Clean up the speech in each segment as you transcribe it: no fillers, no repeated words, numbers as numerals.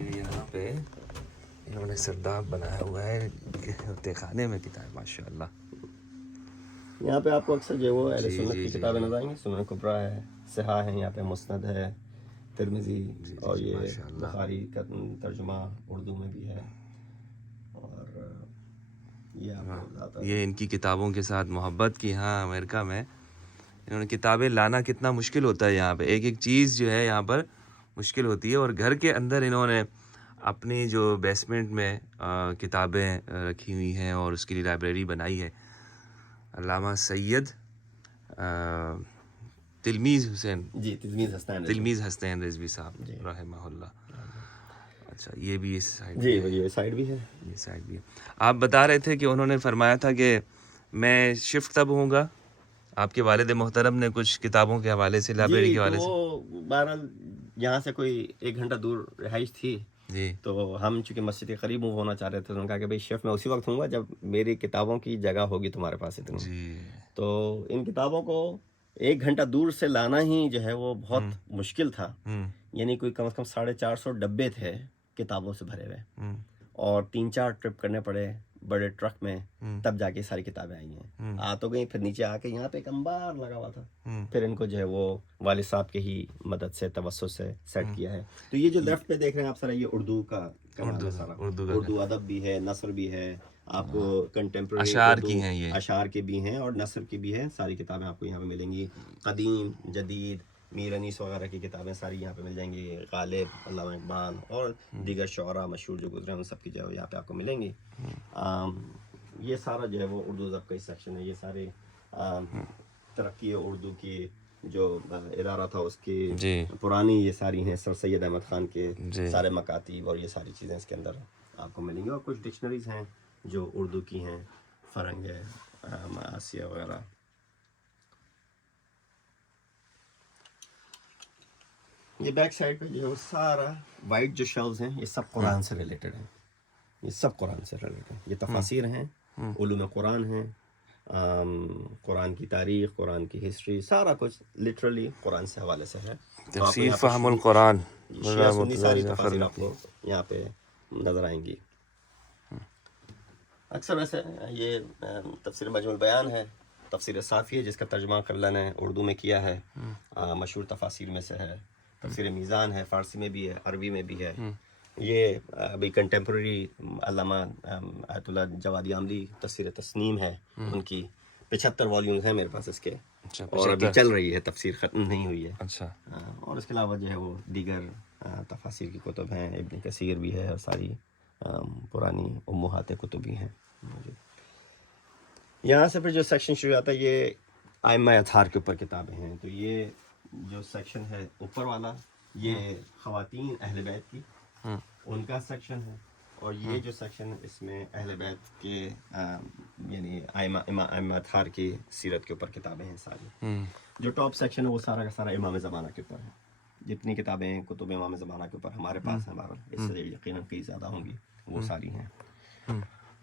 یہ یہاں پہ انہوں نے سرداب بنایا ہوا ہے کہ خانے میں کتاب ماشاء اللہ. یہاں پہ آپ کو اکثر جو وہ اہل جی سنت جی کی جی کتابیں جی نظر آئیں گی. سنن کبریٰ ہے، صحاح ہے، یہاں پہ مسند ہے، ترمذی، جی اور جی یہ ماشاء اللہ. بخاری کا ترجمہ اردو میں بھی ہے. اور یہ آپ کو زیادہ یہ ان کی کتابوں کے ساتھ محبت کی. ہاں امریکہ میں انہوں نے کتابیں لانا کتنا مشکل ہوتا ہے یہاں پہ، ایک ایک چیز جو ہے یہاں پر مشکل ہوتی ہے، اور گھر کے اندر انہوں نے اپنی جو بیسمنٹ میں کتابیں رکھی ہوئی ہیں اور اس کے لیے لائبریری بنائی ہے. علامہ سید تلمیذ حسین جی تلمیذ حسنین رضوی. تلمیذ حسنین رضوی صاحب جی رحمہ اللہ. اچھا یہ بھی اس سائڈ جی پہ ہے، یہ سائڈ بھی ہے. یہ سائڈ بھی ہے. آپ بتا رہے تھے کہ انہوں نے فرمایا تھا کہ میں شفٹ تب ہوں گا، آپ کے والد محترم نے کچھ کتابوں کے حوالے سے، لائبریری جی کے تو حوالے سے. وہ بہرحال یہاں سے کوئی 1 گھنٹہ دور رہائش تھی، جی تو ہم چونکہ مسجد کے قریب موو ہونا چاہ رہے تھے، تو انہوں نے کہا کہ بھائی شیف میں اسی وقت ہوں گا جب میری کتابوں کی جگہ ہوگی تمہارے پاس اتنی. جی تو ان کتابوں کو 1 گھنٹہ دور سے لانا ہی جو ہے وہ بہت مشکل تھا. یعنی کوئی کم از کم 450 ڈبے تھے کتابوں سے بھرے ہوئے، اور 3-4 ٹرپ کرنے پڑے بڑے ٹرک میں، تب جا کے ساری کتابیں آئی ہیں. آ تو گئی، پھر نیچے آ کے یہاں پہ ایک انبار لگا ہوا تھا، پھر ان کو جو ہے وہ والد صاحب کے ہی مدد سے توسط سے سیٹ کیا ہے. تو یہ جو لیفٹ پہ دیکھ رہے ہیں آپ سارا، یہ اردو کا کمال ہے سارا. اردو ادب بھی ہے، نثر بھی ہے، آپ کو کنٹمپرری اشعار اردو کی ہیں یہ. اشعار کے بھی ہیں اور نثر کی بھی ہیں. ساری کتابیں آپ کو یہاں پہ ملیں گی، قدیم جدید میر انیس وغیرہ کی کتابیں ساری یہاں پہ مل جائیں گی. غالب، علامہ اقبال اور دیگر شعراء مشہور جو گزرے ہیں ان سب کی جو ہے یہاں پہ آپ کو ملیں گی. یہ سارا جو ہے وہ اردو ادب کا ہی سیکشن ہے. یہ سارے ترقی اردو کی جو ادارہ تھا اس کی جی پرانی یہ ساری ہیں. سر سید احمد خان کے جی سارے مکاتیب اور یہ ساری چیزیں اس کے اندر آپ کو ملیں گی. اور کچھ ڈکشنریز ہیں جو اردو کی ہیں، فرنگ ہے، آسیہ وغیرہ. یہ بیک سائڈ پہ جو ہے وہ سارا وائٹ جو شیلز ہیں یہ سب قرآن سے ریلیٹڈ ہیں. یہ سب قرآن سے ریلیٹڈ ہیں. یہ تفاسیر ہیں، علوم قرآن ہیں، قرآن کی تاریخ، قرآن کی ہسٹری، سارا کچھ لٹرلی قرآن سے حوالے سے ہے. تو آپ کو تفسیر یہاں پہ فہم القرآن شیعہ سنی مرتضیٰ ساری جعفر تفاسیر آپ نقوی. کو یہاں پہ نظر آئیں گی. اکثر ویسے یہ تفسیر مجموع البیان ہے، تفسیر صافی ہے جس کا ترجمہ کرلا نے اردو میں کیا ہے، مشہور تفاسیر میں سے ہے. تفسیر میزان ہے، فارسی میں بھی ہے، عربی میں بھی ہے. یہ ابھی کنٹمپرری علامہ آیت اللہ جوادی عاملی تفسیر تسنیم ہے، ان کی 75 والیومز ہیں میرے پاس اس کے، اچھا اور ابھی 75. چل رہی ہے، تفسیر ختم نہیں ہوئی ہے. اچھا اور اس کے علاوہ جو ہے وہ دیگر تفاسیر کی کتب ہیں، ابن کثیر بھی ہے، اور ساری پرانی امہات کتب بھی ہیں موجود. یہاں سے پھر جو سیکشن شروع ہوتا ہے یہ ائمہ اطہار کے اوپر کتابیں ہیں. تو یہ جو سیکشن ہے اوپر والا یہ خواتین اہل بیت کی ان کا سیکشن ہے. اور یہ جو سیکشن اس میں اہل بیت کے یعنی ائمہ اطہار کی سیرت کے اوپر کتابیں ہیں ساری. جو ٹاپ سیکشن ہے وہ سارا کا سارا امام زمانہ کے اوپر ہے. جتنی کتابیں ہیں کتب امام زمانہ کے اوپر ہمارے پاس ہیں، ہمارا اس سے یقیناً کئی زیادہ ہوں گی، وہ ساری ہیں.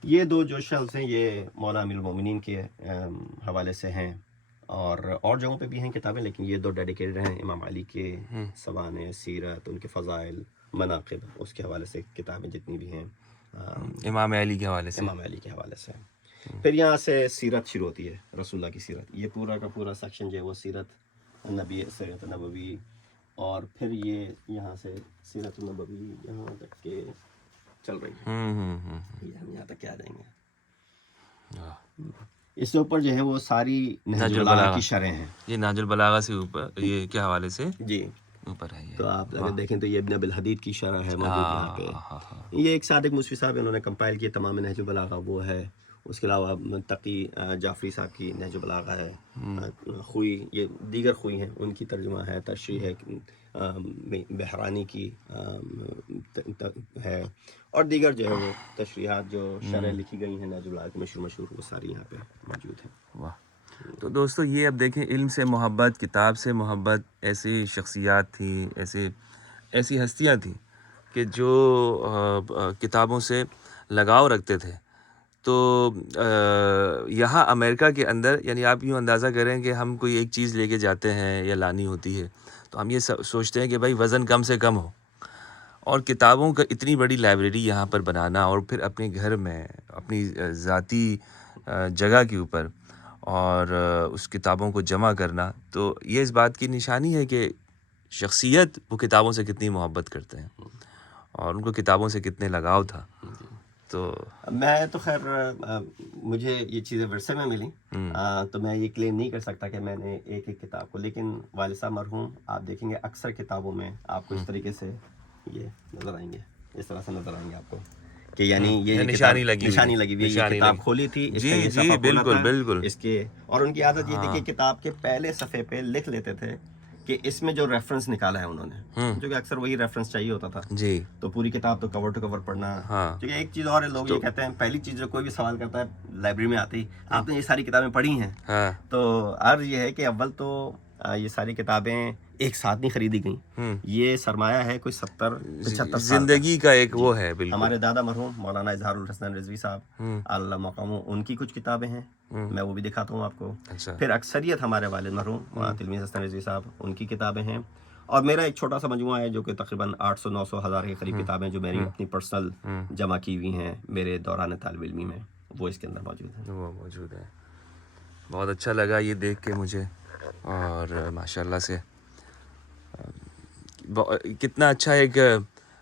یہ 2 جو شیلفز ہیں یہ مولانا امیر المومنین کے حوالے سے ہیں، اور جگہوں پہ بھی ہیں کتابیں، لیکن یہ 2 ڈیڈیکیٹڈ ہیں. امام علی کے سوانح، سیرت، ان کے فضائل، مناقب، اس کے حوالے سے کتابیں جتنی بھی ہیں امام علی کے حوالے سے. امام علی کے حوالے سے. پھر یہاں سے سیرت شروع ہوتی ہے، رسول اللہ کی سیرت. یہ پورا کا پورا سیکشن جو ہے وہ سیرت نبی، سیرت نبوی. اور پھر یہ یہاں سے سیرت نبوی یہاں تک کے چل رہی ہے. یہ ہم یہاں تک کیا جائیں گے. اس کے اوپر جو ہے وہ ساری نہج البلاغہ کی شرح ہیں. یہ نہج البلاغہ سے اوپر، یہ کیا حوالے سے جی اوپر ہے یہ. تو آپ اگر دیکھیں تو یہ ابن ابی الحدید کی شرح ہے موجود یہاں پہ. یہ ایک صادق موسوی صاحب انہوں نے کمپائل کیے تمام نہج البلاغہ، وہ ہے. اس کے علاوہ تقی جعفری صاحب کی نہج البلاغہ ہے. خوئی، یہ دیگر خوئی ہیں، ان کی ترجمہ ہے، تشریح ہے. بحرانی کی ہے، اور دیگر جو ہے وہ تشریحات جو شرح لکھی گئی ہیں نہج البلاغہ کی مشہور وہ ساری یہاں پہ موجود ہیں. واہ. تو دوستو یہ اب دیکھیں، علم سے محبت، کتاب سے محبت، ایسی شخصیات تھی، ایسی ہستیاں تھیں کہ جو کتابوں سے لگاؤ رکھتے تھے. تو یہاں امریکہ کے اندر، یعنی آپ یوں اندازہ کریں کہ ہم کوئی ایک چیز لے کے جاتے ہیں یا لانی ہوتی ہے تو ہم یہ سوچتے ہیں کہ بھائی وزن کم سے کم ہو، اور کتابوں کا اتنی بڑی لائبریری یہاں پر بنانا اور پھر اپنے گھر میں اپنی ذاتی جگہ کے اوپر اور اس کتابوں کو جمع کرنا، تو یہ اس بات کی نشانی ہے کہ شخصیت وہ کتابوں سے کتنی محبت کرتے ہیں اور ان کو کتابوں سے کتنے لگاؤ تھا. تو میں تو خیر مجھے یہ چیزیں ورثے میں ملی، تو میں یہ کلیم نہیں کر سکتا کہ میں نے ایک ایک کتاب کو، لیکن والد صاحب مرحوم آپ دیکھیں گے اکثر کتابوں میں آپ کو اس طریقے سے یہ نظر آئیں گے، اس طرح سے نظر آئیں گے آپ کو کہ یعنی یہ نشانی لگی نشانی لگی ہوئی، یہ کتاب کھولی تھی، اس کا یہ صفحہ کھولا تھا، بالکل. اس کے، اور ان کی عادت یہ تھی کہ کتاب کے پہلے صفحے پہ لکھ لیتے تھے کہ اس میں جو ریفرنس نکالا ہے انہوں نے، جو کہ اکثر وہی ریفرنس چاہیے ہوتا تھا. جی تو پوری کتاب تو کور ٹو کور پڑھنا. کیونکہ ایک چیز اور ہے، لوگ یہ کہتے ہیں، پہلی چیز جو کوئی بھی سوال کرتا ہے لائبریری میں آتی، آپ نے یہ ساری کتابیں پڑھی ہیں؟ تو عرض یہ ہے کہ اول تو یہ ساری کتابیں ایک ساتھ نہیں خریدی گئیں، یہ سرمایہ ہے کوئی 70-75 زندگی کا ایک وہ ہے. بالکل ہمارے دادا مرحوم مولانا اظہار الحسن رضوی صاحب اللہ مقامو، ان کی کچھ کتابیں ہیں، میں وہ بھی دکھاتا ہوں آپ کو. پھر اکثریت ہمارے والد مرحوم تلمیذ حسن رضوی صاحب، ان کی کتابیں ہیں. اور میرا ایک چھوٹا سا مجموعہ ہے جو کہ تقریباً 800-900 کے قریب کتابیں جو میری اپنی پرسنل جمع کی ہوئی ہیں میرے دوران طالب علمی میں، وہ اس کے اندر موجود ہیں. وہ موجود ہے. بہت اچھا لگا یہ دیکھ کے مجھے، اور ماشاءاللہ سے کتنا اچھا ایک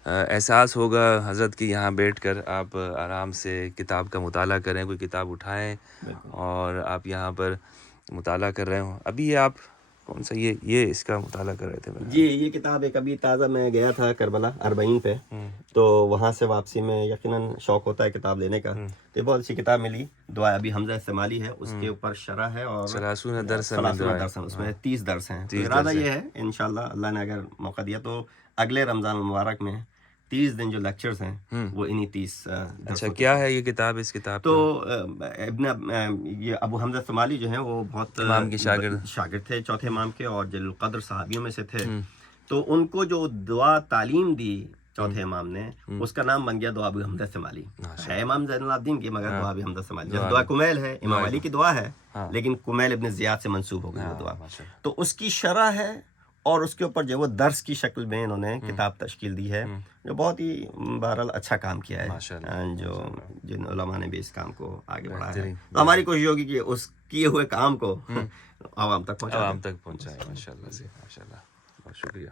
احساس ہوگا حضرت کہ یہاں بیٹھ کر آپ آرام سے کتاب کا مطالعہ کریں، کوئی کتاب اٹھائیں اور آپ یہاں پر مطالعہ کر رہے ہوں. ابھی یہ آپ کون سا یہ اس کا مطالعہ کر رہے تھے؟ جی یہ کتاب ایک ابھی تازہ، میں گیا تھا کربلا 40 پہ، تو وہاں سے واپسی میں یقیناً شوق ہوتا ہے کتاب لینے کا، تو بہت اچھی کتاب ملی، دعا ابھی حمزہ استعمالی ہے، اس کے اوپر شرح ہے، اور 30 درس اس میں 30 درس ہیں. تو ارادہ یہ ہے انشاءاللہ اللہ نے اگر موقع دیا تو اگلے رمضان المبارک میں 30 دن جو لیکچرز ہیں وہ انہی 30 درسوں. اچھا کیا ہے یہ کتاب؟ اس کتاب تو یہ ابو حمزہ استعمالی جو ہیں وہ بہت امام کے شاگرد تھے، چوتھے امام کے، اور جلیل القدر صحابیوں میں سے تھے. تو ان کو جو دعا تعلیم دی چوتھے امام نے، اس کا نام بن گیا دعا ابو حمزہ استعمالی. ہے امام زین العابدین کی، مگر دعا ابو حمزہ استعمالی. جیسے دعا کمیل ہے، امام علی کی دعا ہے، لیکن کمیل ابن زیاد سے منسوب ہو گئی وہ دعا. تو اس کی شرح ہے، اور اس کے اوپر جو وہ درس کی شکل میں انہوں نے کتاب تشکیل دی ہے، جو بہت ہی بہرحال اچھا کام کیا ہے، جو جن علماء نے بھی اس کام کو آگے بڑھایا ہے. تو ہماری کوشش ہوگی کہ اس کیے ہوئے کام کو عوام تک پہنچائیں. ماشاء اللہ سے، ماشاء اللہ، بہت شکریہ.